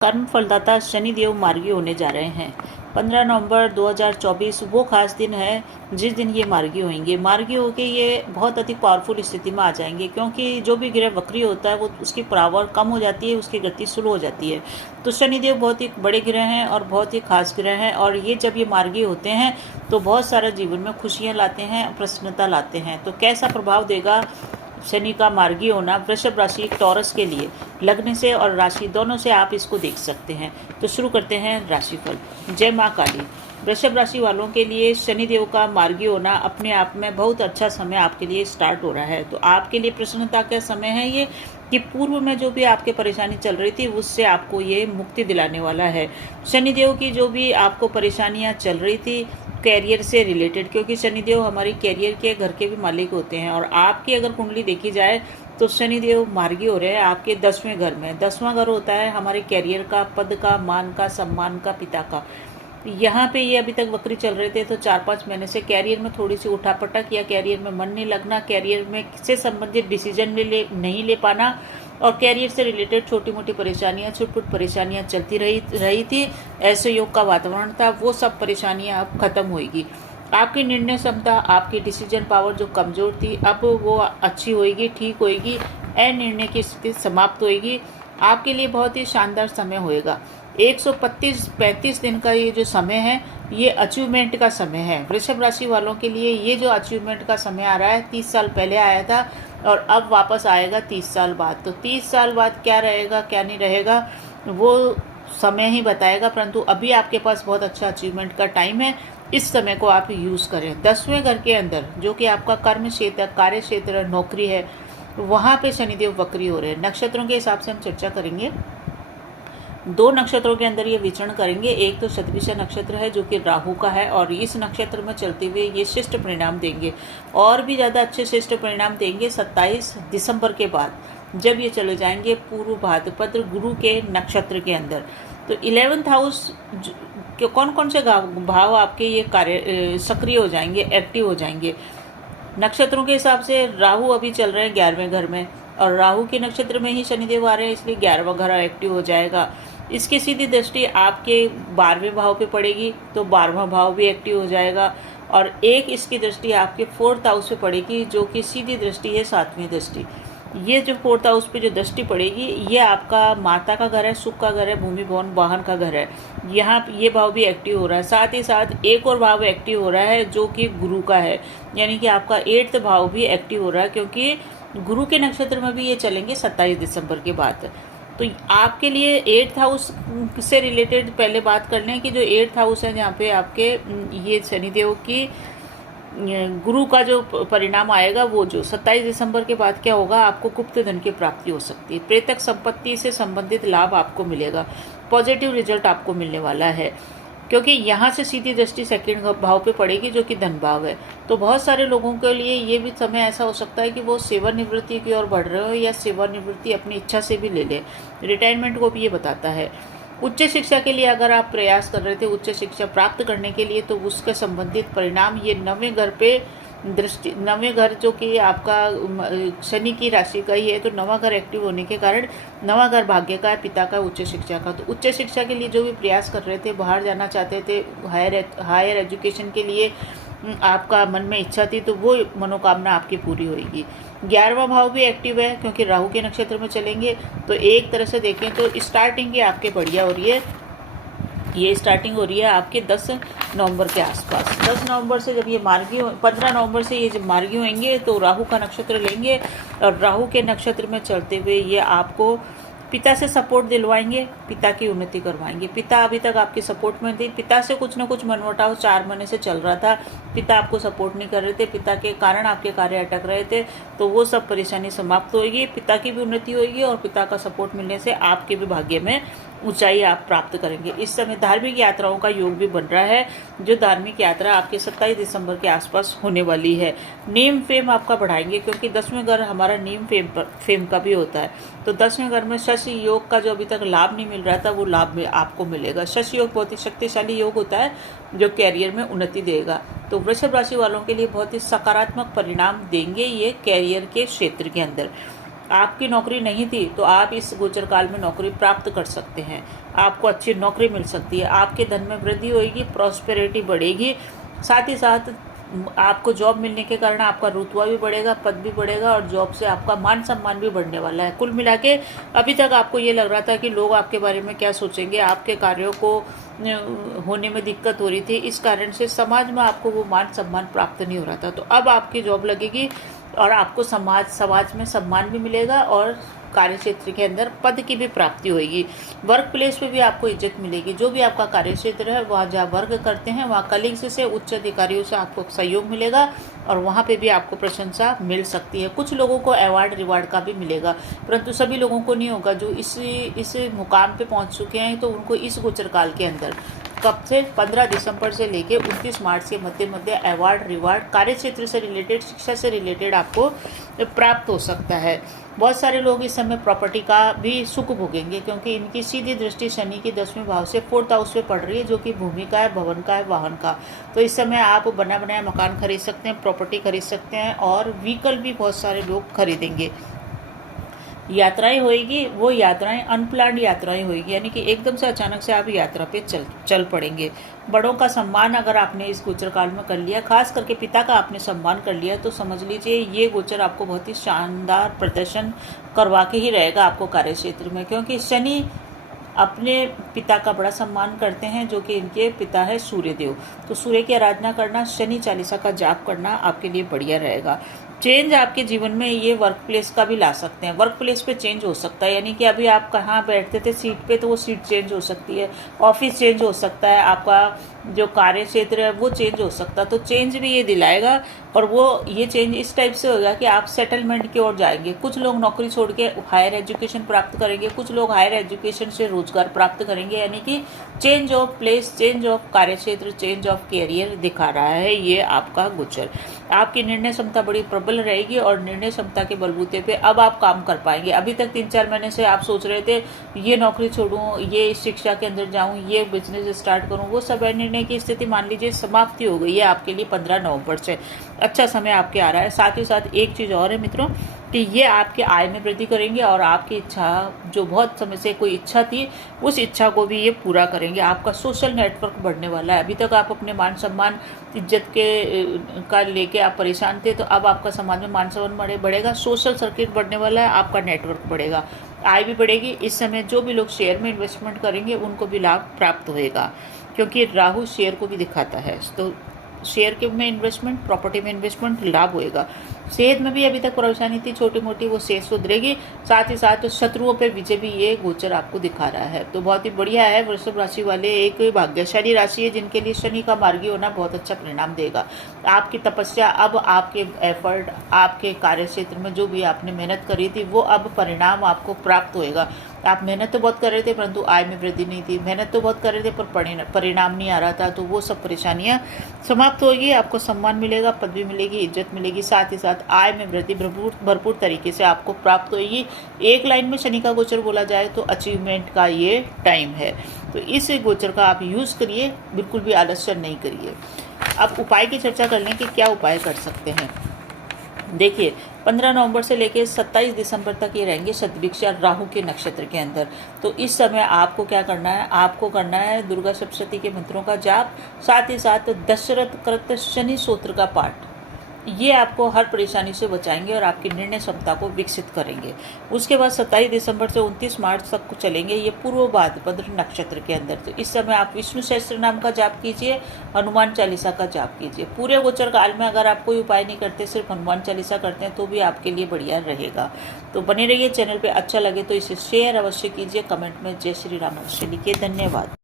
कर्म फलदाता शनिदेव मार्गी होने जा रहे हैं। 15 नवंबर 2024 वो खास दिन है जिस दिन ये मार्गी होंगे। मार्गी होके ये बहुत अधिक पावरफुल स्थिति में आ जाएंगे, क्योंकि जो भी ग्रह वक्री होता है वो उसकी पावर कम हो जाती है, उसकी गति स्लो हो जाती है। तो शनिदेव बहुत ही बड़े ग्रह हैं और बहुत ही खास ग्रह हैं, और ये जब ये मार्गी होते हैं तो बहुत सारा जीवन में खुशियाँ लाते हैं, प्रसन्नता लाते हैं। तो कैसा प्रभाव देगा शनि का मार्गी होना वृषभ राशि टॉरस के लिए? लग्न से और राशि दोनों से आप इसको देख सकते हैं। तो शुरू करते हैं राशिफल। जय माँ काली। वृषभ राशि वालों के लिए शनिदेव का मार्गी होना अपने आप में बहुत अच्छा समय आपके लिए स्टार्ट हो रहा है। तो आपके लिए प्रसन्नता का समय है ये, कि पूर्व में जो भी आपके परेशानी चल रही थी उससे आपको ये मुक्ति दिलाने वाला है। शनिदेव की जो भी आपको परेशानियां चल रही थी कैरियर से रिलेटेड, क्योंकि शनिदेव हमारी कैरियर के घर के भी मालिक होते हैं, और आपकी अगर कुंडली देखी जाए तो शनिदेव मार्गी हो रहे हैं आपके 10वें घर में। 10वां घर होता है हमारे कैरियर का, पद का, मान का, सम्मान का, पिता का। यहाँ पे ये अभी तक वक्री चल रहे थे, तो 4-5 महीने से कैरियर में थोड़ी सी उठापटक या कैरियर में मन नहीं लगना, कैरियर में से संबंधित डिसीजन नहीं ले पाना, और कैरियर से रिलेटेड छोटी मोटी परेशानियां, छुटपुट परेशानियां चलती रही थी। ऐसे योग का वातावरण था, वो सब परेशानियां अब खत्म होगी। आपकी निर्णय क्षमता, आपकी डिसीजन पावर जो कमजोर थी अब वो अच्छी होएगी, ठीक होएगी, अनिर्णय की स्थिति समाप्त होएगी। आपके लिए बहुत ही शानदार समय होएगा। 135 दिन का ये जो समय है ये अचीवमेंट का समय है। वृषभ राशि वालों के लिए ये जो अचीवमेंट का समय आ रहा है 30 साल पहले आया था और अब वापस आएगा 30 साल बाद। तो 30 साल बाद क्या रहेगा क्या नहीं रहेगा वो समय ही बताएगा, परंतु अभी आपके पास बहुत अच्छा अचीवमेंट का टाइम है। इस समय को आप यूज़ करें। 10वें घर के अंदर जो कि आपका कर्म क्षेत्र, कार्य क्षेत्र, नौकरी है, वहाँ पे शनिदेव वक्री हो रहे हैं। नक्षत्रों के हिसाब से हम चर्चा करेंगे। 2 नक्षत्रों के अंदर ये विचरण करेंगे। एक तो शतभिषा नक्षत्र है जो कि राहु का है, और इस नक्षत्र में चलते हुए ये शिष्ट परिणाम देंगे, और भी ज़्यादा अच्छे शिष्ट परिणाम देंगे 27 दिसंबर के बाद, जब ये चले जाएंगे पूर्व भाद्रपद गुरु के नक्षत्र के अंदर। तो 11th हाउस के कौन कौन से भाव आपके ये कार्य सक्रिय हो जाएंगे, एक्टिव हो जाएंगे। नक्षत्रों के हिसाब से राहु अभी चल रहे हैं 11वें घर में, और राहु के नक्षत्र में ही शनिदेव आ रहे हैं, इसलिए 11वां घर एक्टिव हो जाएगा। इसकी सीधी दृष्टि आपके 12वें भाव पे पड़ेगी, तो 12वां भाव भी एक्टिव हो जाएगा, और एक इसकी दृष्टि आपके 4th हाउस पे पड़ेगी, जो कि सीधी दृष्टि है 7वीं दृष्टि। ये जो 4th हाउस पे जो दृष्टि पड़ेगी ये आपका माता का घर है, सुख का घर है, भूमि भवन वाहन का घर है। यहाँ ये भाव भी एक्टिव हो रहा है। साथ ही साथ एक और भाव एक्टिव हो रहा है जो कि गुरु का है, यानी कि आपका 8th भाव भी एक्टिव हो रहा है, क्योंकि गुरु के नक्षत्र में भी ये चलेंगे 27 दिसंबर के बाद। तो आपके लिए 8th हाउस से रिलेटेड पहले बात कर लें कि जो 8th हाउस है जहाँ पे आपके ये शनिदेव की गुरु का जो परिणाम आएगा, वो जो 27 दिसंबर के बाद क्या होगा, आपको गुप्त धन की प्राप्ति हो सकती है। प्रेतक संपत्ति से संबंधित लाभ आपको मिलेगा, पॉजिटिव रिजल्ट आपको मिलने वाला है, क्योंकि यहाँ से सीधी दृष्टि 2nd भाव पे पड़ेगी जो कि धन भाव है। तो बहुत सारे लोगों के लिए ये भी समय ऐसा हो सकता है कि वो सेवानिवृत्ति की ओर बढ़ रहे हो, या सेवानिवृत्ति अपनी इच्छा से भी ले लें। रिटायरमेंट को भी ये बताता है। उच्च शिक्षा के लिए अगर आप प्रयास कर रहे थे उच्च शिक्षा प्राप्त करने के लिए, तो उसके संबंधित परिणाम ये 9वें घर पे दृष्टि, 9वें घर जो कि आपका शनि की राशि का ही है, तो 9वां घर एक्टिव होने के कारण 9वां घर भाग्य का है, पिता का, उच्च शिक्षा का। तो उच्च शिक्षा के लिए जो भी प्रयास कर रहे थे, बाहर जाना चाहते थे, हायर एजुकेशन के लिए आपका मन में इच्छा थी, तो वो मनोकामना आपकी पूरी होगी। 11वां भाव भी एक्टिव है क्योंकि राहु के नक्षत्र में चलेंगे। तो एक तरह से देखें तो स्टार्टिंग ही आपके बढ़िया हो रही है। ये स्टार्टिंग हो रही है आपके 10 नवंबर के आसपास। 10 नवंबर से जब ये मार्गी 15 नवंबर से ये जब मार्गी होंगे तो राहु का नक्षत्र लेंगे, और राहु के नक्षत्र में चलते हुए ये आपको पिता से सपोर्ट दिलवाएंगे, पिता की उन्नति करवाएंगे। पिता अभी तक आपके सपोर्ट में थे, पिता से कुछ ना कुछ मनमुटाव 4 महीने से चल रहा था, पिता आपको सपोर्ट नहीं कर रहे थे, पिता के कारण आपके कार्य अटक रहे थे, तो वो सब परेशानी समाप्त होगी, पिता की भी उन्नति होगी, और पिता का सपोर्ट मिलने से आपके भी भाग्य में ऊंचाई आप प्राप्त करेंगे। इस समय धार्मिक यात्राओं का योग भी बन रहा है, जो धार्मिक यात्रा आपके 27 दिसंबर के आसपास होने वाली है। नेम फेम आपका बढ़ाएंगे, क्योंकि 10वें घर हमारा नेम फेम का भी होता है। तो 10वें घर में शशि योग का जो अभी तक लाभ नहीं मिल रहा था, वो लाभ में आपको मिलेगा। शशि योग बहुत ही शक्तिशाली योग होता है जो कैरियर में उन्नति देगा। तो वृषभ राशि वालों के लिए बहुत ही सकारात्मक परिणाम देंगे ये कैरियर के क्षेत्र के अंदर। आपकी नौकरी नहीं थी तो आप इस गोचर काल में नौकरी प्राप्त कर सकते हैं, आपको अच्छी नौकरी मिल सकती है, आपके धन में वृद्धि होगी, प्रॉस्पेरिटी बढ़ेगी। साथ ही साथ आपको जॉब मिलने के कारण आपका रुतबा भी बढ़ेगा, पद भी बढ़ेगा और जॉब से आपका मान सम्मान भी बढ़ने वाला है। कुल मिला के अभी तक आपको ये लग रहा था कि लोग आपके बारे में क्या सोचेंगे, आपके कार्यों को होने में दिक्कत हो रही थी, इस कारण से समाज में आपको वो मान सम्मान प्राप्त नहीं हो रहा था। तो अब आपकी जॉब लगेगी और आपको समाज में सम्मान भी मिलेगा और कार्य क्षेत्र के अंदर पद की भी प्राप्ति होगी। वर्क प्लेस पे भी आपको इज्जत मिलेगी। जो भी आपका कार्य क्षेत्र है, वहाँ जहाँ वर्क करते हैं वहाँ कलीग्स से, उच्च अधिकारियों से आपको सहयोग मिलेगा और वहाँ पे भी आपको प्रशंसा मिल सकती है। कुछ लोगों को अवार्ड रिवार्ड का भी मिलेगा, परंतु सभी लोगों को नहीं होगा। जो इस मुकाम पे पहुँच चुके हैं तो उनको इस गोचर काल के अंदर कब से 15 दिसंबर से लेके 29 मार्च के मध्य अवार्ड रिवार्ड कार्य क्षेत्र से रिलेटेड, शिक्षा से रिलेटेड आपको प्राप्त हो सकता है। बहुत सारे लोग इस समय प्रॉपर्टी का भी सुख भोगेंगे, क्योंकि इनकी सीधी दृष्टि शनि की 10वें भाव से 4th हाउस पे पड़ रही है, जो कि भूमि का है, भवन का है, वाहन का। तो इस समय आप बना बनाया मकान खरीद सकते हैं, प्रॉपर्टी खरीद सकते हैं और व्हीकल भी बहुत सारे लोग खरीदेंगे। यात्राएं होएगी, वो यात्राएं अनप्लान्ड यात्राएं होएगी, यानी कि एकदम से अचानक से आप यात्रा पे चल पड़ेंगे। बड़ों का सम्मान अगर आपने इस गोचर काल में कर लिया, खास करके पिता का आपने सम्मान कर लिया, तो समझ लीजिए ये गोचर आपको बहुत ही शानदार प्रदर्शन करवा के ही रहेगा आपको कार्य क्षेत्र में। क्योंकि शनि अपने पिता का बड़ा सम्मान करते हैं, जो कि इनके पिता है सूर्यदेव। तो सूर्य की आराधना करना, शनि चालीसा का जाप करना आपके लिए बढ़िया रहेगा। चेंज आपके जीवन में ये वर्क प्लेस का भी ला सकते हैं। वर्क प्लेस पे चेंज हो सकता है, यानी कि अभी आप कहाँ बैठते थे सीट पे, तो वो सीट चेंज हो सकती है, ऑफिस चेंज हो सकता है, आपका जो कार्य क्षेत्र है वो चेंज हो सकता है। तो चेंज भी ये दिलाएगा और वो ये चेंज इस टाइप से होगा कि आप सेटलमेंट की ओर जाएंगे। कुछ लोग नौकरी छोड़ के हायर एजुकेशन प्राप्त करेंगे, कुछ लोग हायर एजुकेशन से रोजगार प्राप्त करेंगे, यानी कि change of place, change of कार्य क्षेत्र, चेंज ऑफ कैरियर दिखा रहा है ये आपका गोचर। आपकी निर्णय क्षमता बड़ी प्रबल रहेगी और निर्णय क्षमता के बलबूते पे अब आप काम कर पाएंगे। अभी तक 3-4 महीने से आप सोच रहे थे ये नौकरी छोड़ूं, ये शिक्षा के अंदर जाऊं, ये बिजनेस स्टार्ट करूं, वो सब निर्णय की स्थिति मान लीजिए समाप्ति हो गई है आपके लिए। 15 नवंबर से अच्छा समय आपके आ रहा है। साथ ही साथ एक चीज़ और है मित्रों कि ये आपके आय में वृद्धि करेंगे और आपकी इच्छा, जो बहुत समय से कोई इच्छा थी, उस इच्छा को भी ये पूरा करेंगे। आपका सोशल नेटवर्क बढ़ने वाला है। अभी तक आप अपने मान सम्मान, इज्जत के का लेके आप परेशान थे, तो अब आपका समाज में मान सम्मान बढ़ेगा, सोशल सर्किट बढ़ने वाला है, आपका नेटवर्क बढ़ेगा, आय भी बढ़ेगी। इस समय जो भी लोग शेयर में इन्वेस्टमेंट करेंगे उनको भी लाभ प्राप्त होएगा, क्योंकि राहु शेयर को भी दिखाता है। तो शेयर के में इन्वेस्टमेंट, प्रॉपर्टी में इन्वेस्टमेंट लाभ होएगा। सेहत में भी अभी तक परेशानी थी छोटी मोटी, वो सेहत सुधरेगी। साथ ही साथ शत्रुओं पे विजय भी ये गोचर आपको दिखा रहा है। तो बहुत ही बढ़िया है। वृषभ राशि वाले एक भाग्यशाली राशि है जिनके लिए शनि का मार्गी होना बहुत अच्छा परिणाम देगा। आपकी तपस्या, अब आपके एफर्ट, आपके कार्य क्षेत्र में जो भी आपने मेहनत करी थी वो अब परिणाम आपको प्राप्त होएगा। आप मेहनत तो बहुत कर रहे थे परंतु आय में वृद्धि नहीं थी, मेहनत तो बहुत कर रहे थे पर परिणाम नहीं आ रहा था, तो वो सब परेशानियां समाप्त होगी। आपको सम्मान मिलेगा, पदवी मिलेगी, इज्जत मिलेगी, साथ ही साथ आय में वृद्धि भरपूर तरीके से आपको प्राप्त होगी। एक लाइन में शनि का गोचर बोला जाए तो अचीवमेंट का ये टाइम है। तो इस गोचर का आप यूज़ करिए, बिल्कुल भी आलस्य नहीं करिए। अब उपाय की चर्चा कर लें कि क्या उपाय कर सकते हैं। देखिए 15 नवंबर से लेकर 27 दिसंबर तक ये रहेंगे शतभिक्ष या राहु के नक्षत्र के अंदर। तो इस समय आपको क्या करना है, आपको करना है दुर्गा सप्तशती के मंत्रों का जाप, साथ ही साथ दशरथ कृत शनि स्तोत्र का पाठ। ये आपको हर परेशानी से बचाएंगे और आपकी निर्णय क्षमता को विकसित करेंगे। उसके बाद 27 दिसंबर से 29 मार्च तक चलेंगे ये पूर्व भाद्रपद नक्षत्र के अंदर। तो इस समय आप विष्णु सहस्त्र नाम का जाप कीजिए, हनुमान चालीसा का जाप कीजिए। पूरे गोचर काल में अगर आप कोई उपाय नहीं करते, सिर्फ हनुमान चालीसा करते हैं, तो भी आपके लिए बढ़िया रहेगा। तो बने रहिए चैनल पर। अच्छा लगे तो इसे शेयर अवश्य कीजिए, कमेंट में जय श्री राम अवश्य लिखिए। धन्यवाद।